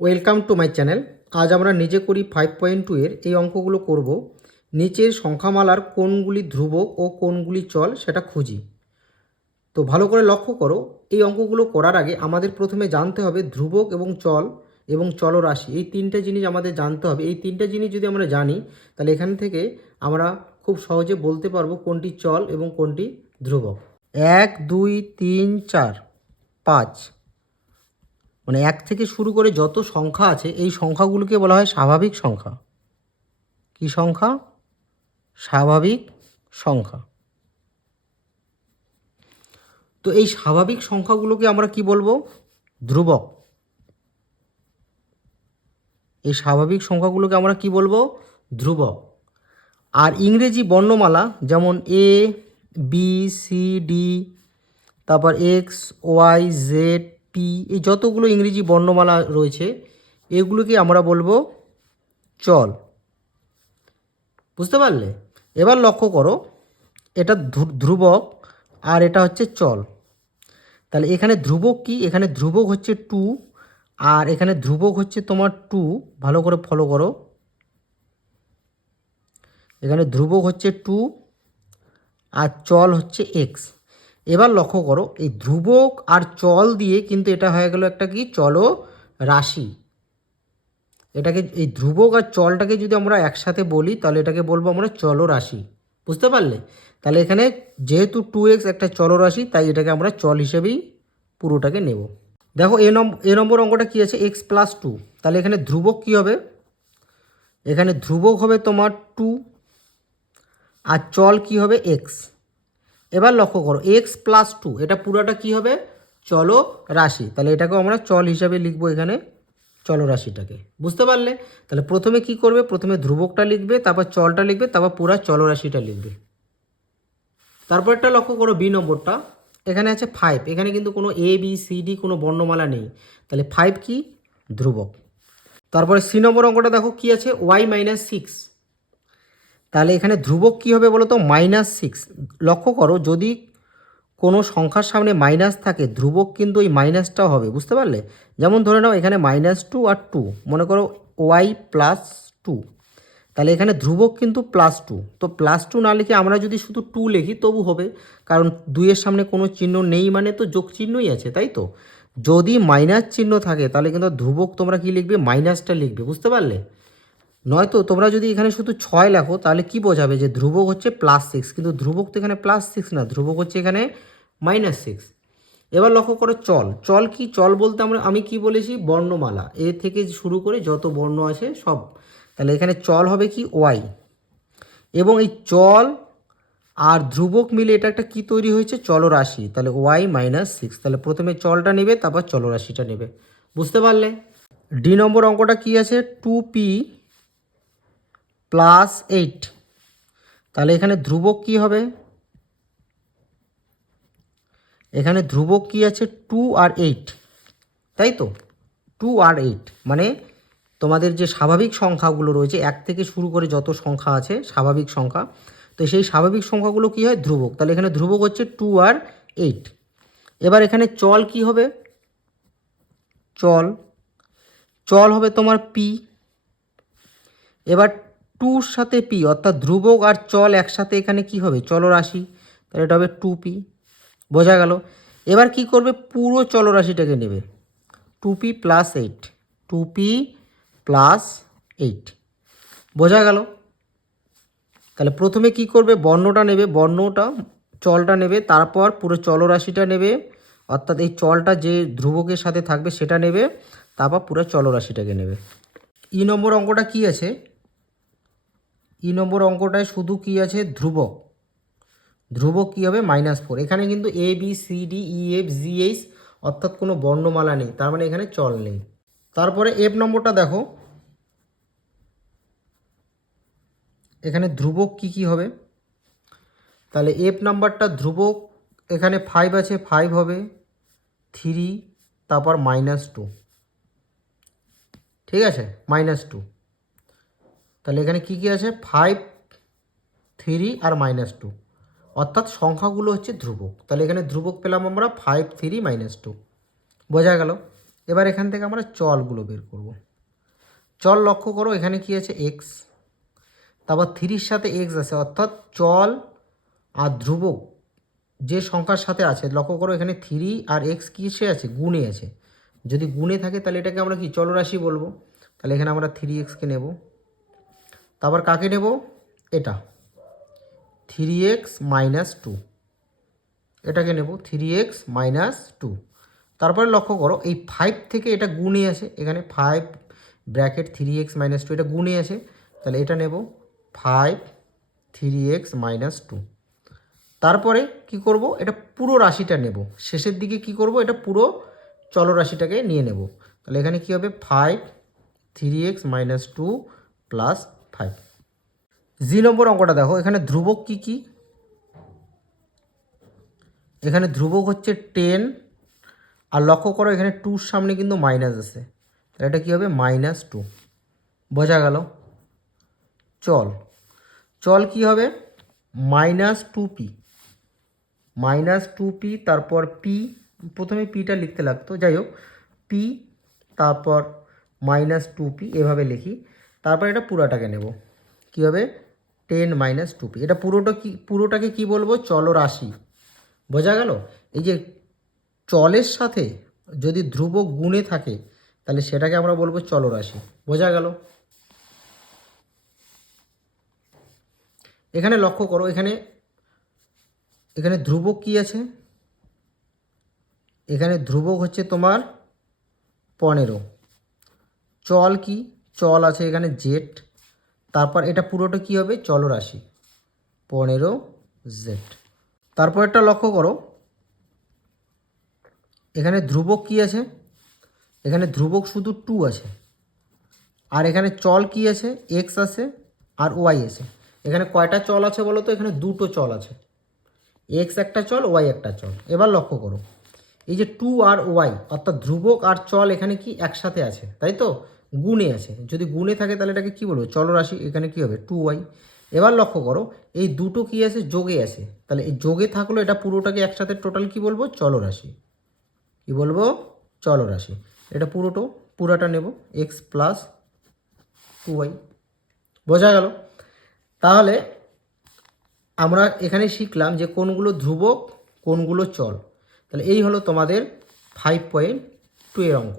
Welcome to my channel. আজ আমরা নিজে করি ফাইভ পয়েন্ট টু এর এই অঙ্কগুলো করব। নিচের সংখ্যামালার কোনগুলি ধ্রুবক ও কোনগুলি চল সেটা খুঁজি। তো ভালো করে লক্ষ্য করো, এই অঙ্কগুলো করার আগে আমাদের প্রথমে জানতে হবে ধ্রুবক এবং চল এবং চলরাশি। এই তিনটে জিনিস আমাদের জানতে হবে। এই তিনটে জিনিস যদি আমরা জানি, তাহলে এখান থেকে আমরা খুব সহজে বলতে পারব কোনটি চল এবং কোনটি ধ্রুবক। এক, দুই, তিন, চার, পাঁচ। মানে এক থেকে শুরু করে যত সংখ্যা আছে, এই সংখ্যাগুলোকে বলা হয় স্বাভাবিক সংখ্যা। কি সংখ্যা? স্বাভাবিক সংখ্যা। তো এই স্বাভাবিক সংখ্যাগুলোকে আমরা কি বলব? ধ্রুবক। এই স্বাভাবিক সংখ্যাগুলোকে আমরা কি বলব? ধ্রুবক। আর ইংরেজি বর্ণমালা যেমন এ, বি, সি, ডি, তারপর এক্স, ওয়াই, জেড পি এই যতগুলো ইংরেজি বর্ণমালা রয়েছে, এগুলোকে আমরা বলব চল। বুঝতে পারলে? এবার লক্ষ্য করো, এটা ধ্রু- ধ্রুবক আর এটা হচ্ছে চল। তাহলে এখানে ধ্রুবক কি? এখানে ধ্রুবক হচ্ছে টু আর এখানে ধ্রুবক হচ্ছে তোমার টু ভালো করে ফলো করো। এখানে ধ্রুবক হচ্ছে টু আর চল হচ্ছে এক্স এবার লক্ষ্য করো, এই ধ্রুবক আর চল দিয়ে কিন্তু এটা হয়ে গেল একটা কি? চলো রাশি। এটাকে, এই ধ্রুবক আর চলটাকে যদি আমরা একসাথে বলি, তাহলে এটাকে বলব আমরা চলো রাশি। বুঝতে পারলে? তাহলে এখানে যেহেতু টু এক্স একটা চলরাশি তাই এটাকে আমরা চল হিসেবেই পুরোটাকে নেব। দেখো, এ নম্বর এ নম্বর অঙ্কটা কী আছে? এক্স প্লাস টু তাহলে এখানে ধ্রুবক কী হবে? এখানে ধ্রুবক হবে তোমার টু আর চল কি হবে? এক্স এবার লক্ষ্য করো এক্স প্লাস টু এটা পুরোটা কি হবে? চলো রাশি। তাহলে এটাকেও আমরা চল হিসাবে লিখব এখানে, চলো রাশিটাকে। বুঝতে পারলে? তাহলে প্রথমে কি করবে? প্রথমে ধ্রুবকটা লিখবে, তারপর চলটা লিখবে, তারপর পুরো চলো রাশিটা লিখবে। তারপরটা লক্ষ্য করো, বি নম্বরটা। এখানে আছে ফাইভ এখানে কিন্তু কোনো এ বি সি ডি কোনো বর্ণমালা নেই। তাহলে ফাইভ কি? ধ্রুবক। তারপরে সি নম্বর অঙ্কটা দেখো, কি আছে? ওয়াই মাইনাস সিক্স তাহলে এখানে ধ্রুবক কী হবে বলো তো মাইনাস সিক্স লক্ষ্য করো, যদি কোনো সংখ্যার সামনে মাইনাস থাকে, ধ্রুবক কিন্তু ওই মাইনাসটাও হবে, বুঝতে পারলে? যেমন ধরে নাও, এখানে মাইনাস টু আর টু মনে করো ওয়াই প্লাস টু তাহলে এখানে ধ্রুবক কিন্তু প্লাস টু তো প্লাস টু না লিখে আমরা যদি শুধু টু লিখি, তবু হবে। কারণ দুইয়ের সামনে কোনো চিহ্ন নেই মানে তো যোগ চিহ্নই আছে, তাই তো? যদি মাইনাস চিহ্ন থাকে, তাহলে কিন্তু ধ্রুবক তোমরা কি লিখবে? মাইনাসটা লিখবে, বুঝতে পারলে? নয়তো তোমরা যদি এখানে শুধু ছয় লেখো, তাহলে কি বোঝাবে যে ধ্রুবক হচ্ছে প্লাস সিক্স কিন্তু ধ্রুবক তো এখানে প্লাস সিক্স না, ধ্রুবক হচ্ছে এখানে মাইনাস সিক্স এবার লক্ষ্য করো চল। চল কি? চল বলতে আমরা আমি কি বলেছি? বর্ণমালা। এ থেকে শুরু করে যত বর্ণ আছে সব। তাহলে এখানে চল হবে কি? ওয়াই এবং এই চল আর ধ্রুবক মিলে এটা একটা কী তৈরি হয়েছে? চলরাশি। তাহলে ওয়াই মাইনাস সিক্স তাহলে প্রথমে চলটা নেবে, তারপর চলরাশিটা নেবে। বুঝতে পারলে? ডি নম্বর অঙ্কটা কি আছে? Two P plus eight. তাহলে এখানে ধ্রুবক কি হবে? এখানে ধ্রুবক কি আছে? টু আর এইট। তাই তো? টু আর এইট। মানে তোমাদের যে স্বাভাবিক সংখ্যাগুলো রয়েছে, এক থেকে শুরু করে যত সংখ্যা আছে, স্বাভাবিক সংখ্যা, তো সেই স্বাভাবিক সংখ্যাগুলো কি হয়? ধ্রুবক। তাহলে এখানে ধ্রুবক হচ্ছে টু আর এইট। এবার এখানে চল কি হবে? চল। চল হবে তোমার পি। এবার টুর সাথে পি, অর্থাৎ ধ্রুবক আর চল একসাথে এখানে কি হবে? চলরাশি। তাহলে এটা হবে টু পি বোঝা গেল? এবার কি করবে? পুরো চলরাশিটাকে নেবে। Two P plus eight two P plus eight বোঝা গেল? তাহলে প্রথমে কি করবে? বর্ণটা নেবে। বর্ণটা, চলটা নেবে। তারপর পুরো চলরাশিটা নেবে। অর্থাৎ এই চলটা যে ধ্রুবকের সাথে থাকবে সেটা নেবে। তারপর পুরো চলরাশিটাকে নেবে। ই নম্বর অঙ্কটা কি আছে? ই নম্বর অঙ্কটায় শুধু কি আছে? ধ্রুবক। ধ্রুবক কী হবে? মাইনাস ফোর এখানে কিন্তু A B C D E F G H অর্থাৎ কোনো বর্ণমালা নেই। তার মানে এখানে চল নেই। তারপরে এফ নম্বরটা দেখো। এখানে ধ্রুবক কি কি হবে? তাহলে এফ নাম্বারটা ধ্রুবক, এখানে ফাইভ আছে ফাইভ হবে। থ্রি তারপর মাইনাস টু ঠিক আছে? মাইনাস টু তাহলে এখানে কি কি আছে? ফাইভ থ্রি আর মাইনাস টু অর্থাৎ সংখ্যাগুলো হচ্ছে ধ্রুবক। তাহলে এখানে ধ্রুবক পেলাম আমরা ফাইভ থ্রি মাইনাস টু বোঝা গেল? এবার এখান থেকে আমরা চলগুলো বের করব। চল লক্ষ্য করো, এখানে কি আছে? এক্স তারপর থ্রির সাথে এক্স আছে, অর্থাৎ চল আর ধ্রুবক যে সংখ্যার সাথে আছে, লক্ষ্য করো এখানে থ্রি আর এক্স কিসে আছে? গুণে আছে। যদি গুণে থাকে তাহলে এটাকে আমরা কি? চলরাশি বলব। তাহলে এখানে আমরা থ্রি এক্সকে নেব। তারপর কাকে নেব? এটা। থ্রি এক্স মাইনাস টু এটাকে নেব থ্রি এক্স মাইনাস টু তারপরে লক্ষ্য করো, এই ফাইভ থেকে এটা গুণে আছে। এখানে five bracket three X minus two এটা গুণে আছে। তাহলে এটা নেব five three X minus two তারপরে কি করব? এটা পুরো রাশিটা নেব। শেষের দিকে কি করব? এটা পুরো চলরাশিটাকে নিয়ে নেব। তাহলে এখানে কি হবে? Five three X minus two plus five G নম্বর অঙ্কটা দেখো, এখানে ধ্রুবক কি কি? এখানে ধ্রুবক হচ্ছে টেন আর লক্ষ্য করো এখানে টুর সামনে কিন্তু মাইনাস আছে। তাহলে এটা কী হবে? মাইনাস টু বোঝা গেল? চল। চল কি হবে? Minus two P minus two P তারপর পি প্রথমে পিটা লিখতে লাগতো। যাই হোক পি তারপর মাইনাস টু পি এভাবে লিখি। তারপর এটা পুরাটাকে নেব। কী হবে? Ten minus two P. এটা পুরোটা কি পুরোটাকে কি বলব? চলরাশি। বোঝা গেল? এই যে চলের সাথে যদি ধ্রুব গুণে থাকে, তাহলে সেটাকে আমরা বলব চলরাশি। বোঝা গেল? এখানে লক্ষ্য করো, এখানে এখানে ধ্রুবক কি আছে? এখানে ধ্রুবক হচ্ছে তোমার পনেরো। চল কি? চল আছে এখানে জেড। তারপর এটা পুরোটা কি হবে? চলরাশি। পনেরো জেড। তারপর একটা লক্ষ্য করো। এখানে ধ্রুবক কি আছে? এখানে ধ্রুবক শুধু টু আছে। আর এখানে চল কি আছে? এক্স আছে আর ওয়াই আছে। এখানে কয়টা চল আছে বলো তো? এখানে দুটো চল আছে। এক্স একটা চল ওয়াই একটা চল। এবার লক্ষ্য করো। এই যে টু আর ওয়াই অর্থাৎ ধ্রুবক আর চল এখানে কি একসাথে আছে, তাই তো? গুণে আছে। যদি গুণে থাকে তাহলে এটাকে কী বলব? চলরাশি এখানে কী হবে? টু ওয়াই এবার লক্ষ্য করো, এই দুটো কি আছে? যোগে আছে। তাহলে এই যোগে থাকল, এটা পুরোটাকে একসাথে টোটাল কি বলব? চলরাশি কি বলব? চলরাশি এটা পুরোটো, পুরাটা নেব। এক্স প্লাস টু ওয়াই বোঝা গেল? তাহলে আমরা এখানে শিখলাম যে কোনগুলো ধ্রুবক, কোনগুলো চল। তাহলে এই হলো তোমাদের ফাইভ পয়েন্ট টু এর অঙ্ক।